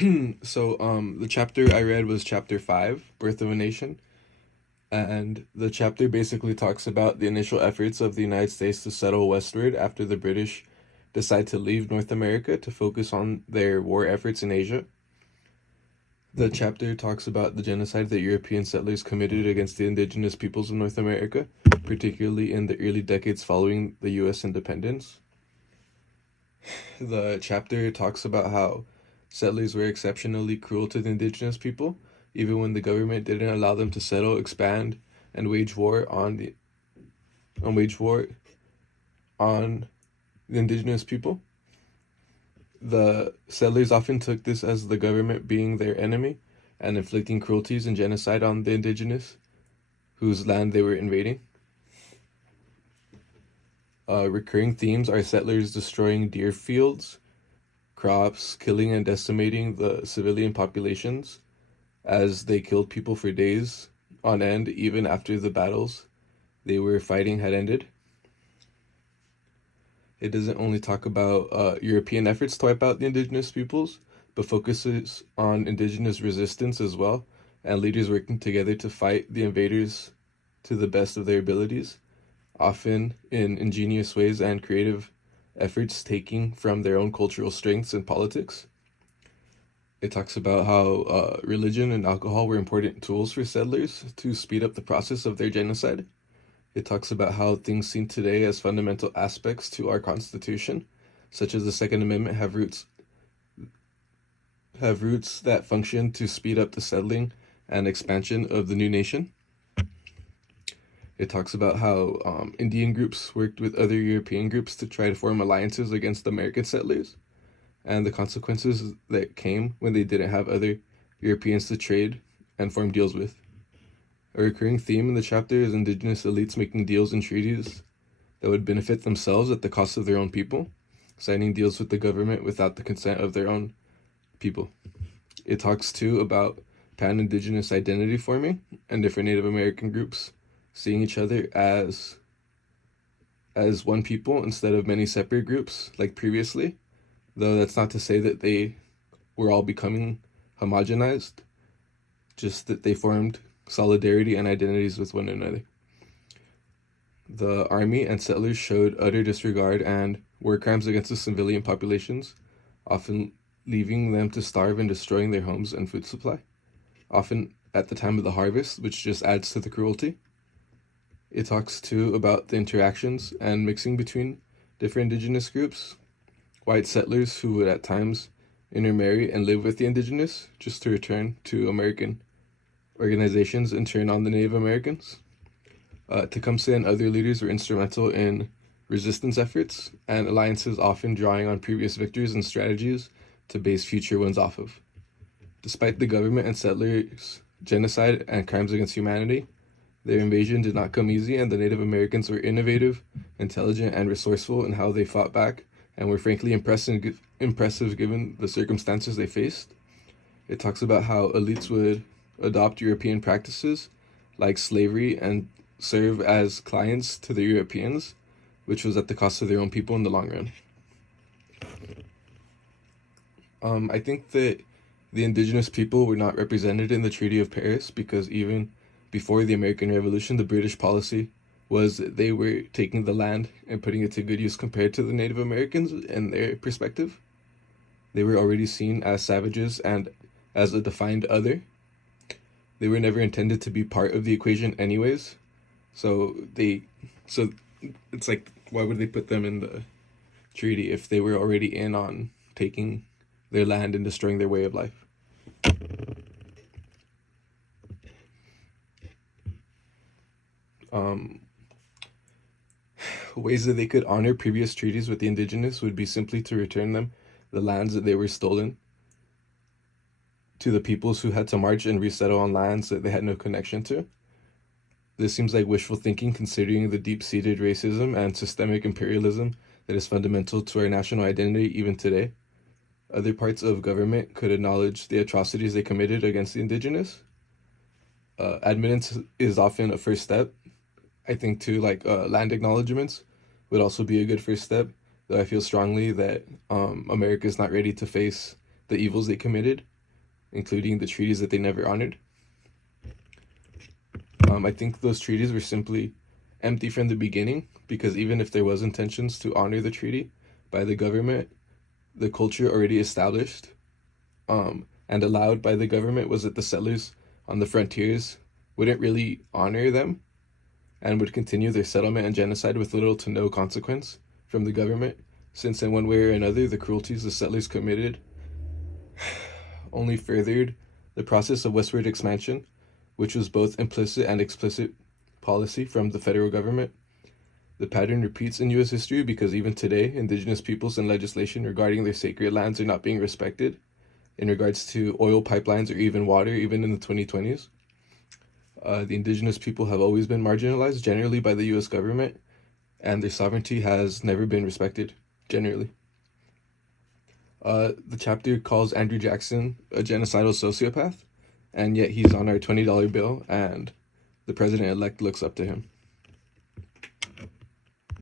The chapter I read was chapter 5, Birth of a Nation. And the chapter basically talks about the initial efforts of the United States to settle westward after the British decide to leave North America to focus on their war efforts in Asia. The chapter talks about the genocide that European settlers committed against the indigenous peoples of North America, particularly in the early decades following the US independence. The chapter talks about how settlers were exceptionally cruel to the indigenous people, even when the government didn't allow them to settle, expand, and wage war on the indigenous people. The settlers often took this as the government being their enemy and inflicting cruelties and genocide on the indigenous whose land they were invading. Recurring themes are settlers destroying deer fields, crops, killing and decimating the civilian populations as they killed people for days on end, even after the battles they were fighting had ended. It doesn't only talk about European efforts to wipe out the indigenous peoples, but focuses on indigenous resistance as well, and leaders working together to fight the invaders to the best of their abilities, often in ingenious ways and creative efforts taking from their own cultural strengths and politics. It talks about how religion and alcohol were important tools for settlers to speed up the process of their genocide. It talks about how things seen today as fundamental aspects to our Constitution, such as the Second Amendment, have roots that function to speed up the settling and expansion of the new nation. It talks about how Indian groups worked with other European groups to try to form alliances against American settlers, and the consequences that came when they didn't have other Europeans to trade and form deals with. A recurring theme in the chapter is indigenous elites making deals and treaties that would benefit themselves at the cost of their own people, signing deals with the government without the consent of their own people. It talks too about pan-indigenous identity forming and different Native American groups seeing each other as one people instead of many separate groups like previously, though that's not to say that they were all becoming homogenized, just that they formed solidarity and identities with one another. The army and settlers showed utter disregard and war crimes against the civilian populations, often leaving them to starve and destroying their homes and food supply, often at the time of the harvest, which just adds to the cruelty. It talks too about the interactions and mixing between different indigenous groups, white settlers who would at times intermarry and live with the indigenous just to return to American organizations and turn on the Native Americans. Tecumseh and other leaders were instrumental in resistance efforts and alliances, often drawing on previous victories and strategies to base future ones off of. Despite the government and settlers' genocide and crimes against humanity, their invasion did not come easy, and the Native Americans were innovative, intelligent, and resourceful in how they fought back, and were frankly impressive given the circumstances they faced. It talks about how elites would adopt European practices like slavery and serve as clients to the Europeans, which was at the cost of their own people in the long run. I think that the indigenous people were not represented in the Treaty of Paris because even before the American Revolution, the British policy was that they were taking the land and putting it to good use compared to the Native Americans in their perspective. They were already seen as savages and as a defined other. They were never intended to be part of the equation anyways. So it's like, why would they put them in the treaty if they were already in on taking their land and destroying their way of life? Ways that they could honor previous treaties with the indigenous would be simply to return them the lands that they were stolen to the peoples who had to march and resettle on lands that they had no connection to. This seems like wishful thinking considering the deep-seated racism and systemic imperialism that is fundamental to our national identity even today. Other parts of government could acknowledge the atrocities they committed against the indigenous. Admittance is often a first step. I think too, like land acknowledgements would also be a good first step, though I feel strongly that America is not ready to face the evils they committed including the treaties that they never honored. I think those treaties were simply empty from the beginning, because even if there was intentions to honor the treaty by the government, the culture already established and allowed by the government was that the settlers on the frontiers wouldn't really honor them and would continue their settlement and genocide with little to no consequence from the government, since in one way or another the cruelties the settlers committed only furthered the process of westward expansion, which was both implicit and explicit policy from the federal government. The pattern repeats in U.S. history because even today, indigenous peoples and legislation regarding their sacred lands are not being respected in regards to oil pipelines or even water, even in the 2020s. The indigenous people have always been marginalized, generally by the U.S. government, and their sovereignty has never been respected, generally. The chapter calls Andrew Jackson a genocidal sociopath, and yet he's on our $20 bill, and the president-elect looks up to him.